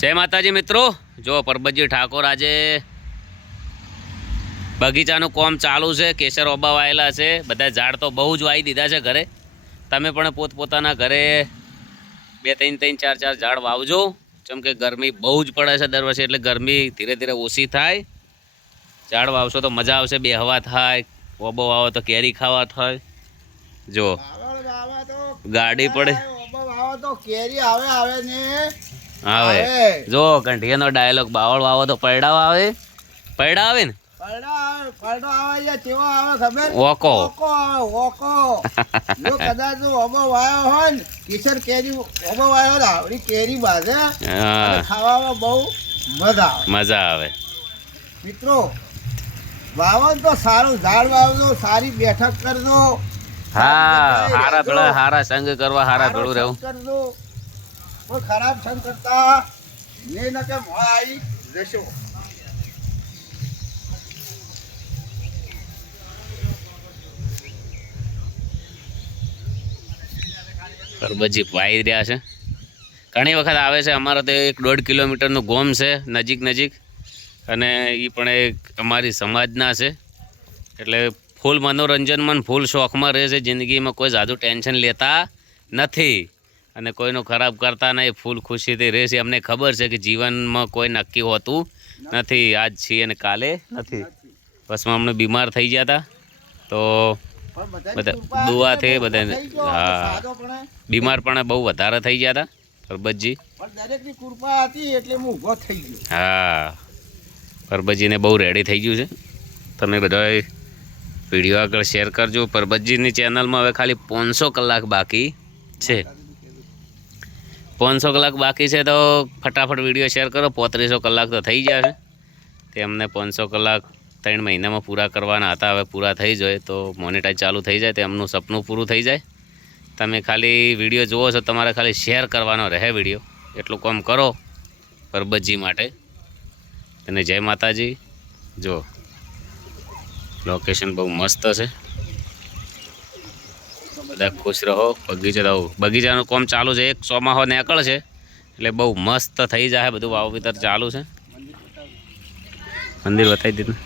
जय माताजी मित्रों। जो परबतजी ठाकोर આજે બગીચાનું કામ ચાલુ છે। કેસર ઓબા વાયેલા છે। બધા ઝાડ તો બહુ જ વાવી દીધા છે ઘરે। તમે પણ પોતપોતાના ઘરે 2 3 4 4 ઝાડ વાવજો। જેમ કે ગરમી બહુ જ પડે છે દર વર્ષે, એટલે ગરમી ધીરે ધીરે ઓછી થાય। ઝાડ વાવશો તો મજા આવશે, બેહવા થાય। ઓબો વાવો તો કેરી ખાવા થાય। જો ગાડી પડે તો કેરી આવે આવે ને આવે। જો કંઠિયાનો ડાયલોગ, બાવળ વાવો તો પૈડા આવે। પૈડા આવે ને પડો આવે યા કેવો આવે ખબર? ઓકો આવે ઓકો। જો કદાચ ઓબો વાયો હોય ને, કેસર કેરી ઓબો વાયો હોય, આવડી કેરી બાજે ખાવામાં બહુ મજા આવે। મિત્રો વાવો તો સારું ઝાડ વાવજો, સારી બેઠક કરજો। હા, હારા ભેળા હારા સંગ કરવા, હારા ભેળું રહેવું કરજો। કોઈ ખરાબ સંગ કરતા ને ન કે મોડા આવી જશો। પરબતજી વાઈ રહ્યા છે। ઘણી વખત આવે છે। અમારે તો 1.5 કિલોમીટરનું ગોમ છે, નજીક નજીક, અને એ પણ એક અમારી સમાજના છે। એટલે ફૂલ મનોરંજનમાં, ફૂલ શોખમાં રહે છે। જિંદગીમાં કોઈ જાદુ ટેન્શન લેતા નથી અને કોઈનું ખરાબ કરતા નહીં, ફૂલ ખુશીથી રહે છે। અમને ખબર છે કે જીવનમાં કોઈ નક્કી હોતું નથી, આજ છીએ અને કાલે નથી। બસમાં અમને બીમાર થઈ ગયા હતા, તો બધા દુઆથી બધા, હા, બીમાર પણ બહુ વધારે થઈ ગયા હતા પરબતજી। દરેકની કૃપા હતી એટલે હું ઊભો થઈ ગયો। હા, પરબતજીને બહુ રેડી થઈ ગયું છે। તમે બધા વિડીયો આગળ શેર કરજો। પરબતજીની ચેનલમાં હવે ખાલી 500 કલાક બાકી છે। 500 કલાક બાકી છે, તો ફટાફટ વિડીયો શેર કરો। 3500 કલાક તો થઈ ગયા છે। તે અમને 500 કલાક 3 મહિનામાં પૂરા કરવાના હતા। હવે પૂરા થઈ જાય તો મોનેટાઈઝ ચાલુ થઈ જાય, તો એમનું સપનું પૂરું થઈ જાય। તમે ખાલી વિડીયો જુઓ છો, તમારે ખાલી શેર કરવાનો રહે વિડીયો, એટલું કામ કરો પરબતજી માટે। અને જય માતાજી। જો લોકેશન બહુ મસ્ત છે, બધા ખુશ રહો। બગીચાનું કામ ચાલુ છે। એક ચોમાહો નીકળ છે એટલે બહુ મસ્ત થઈ જાય। બધું વાવેતર ચાલુ છે। મંદિર બતાવી દીધું।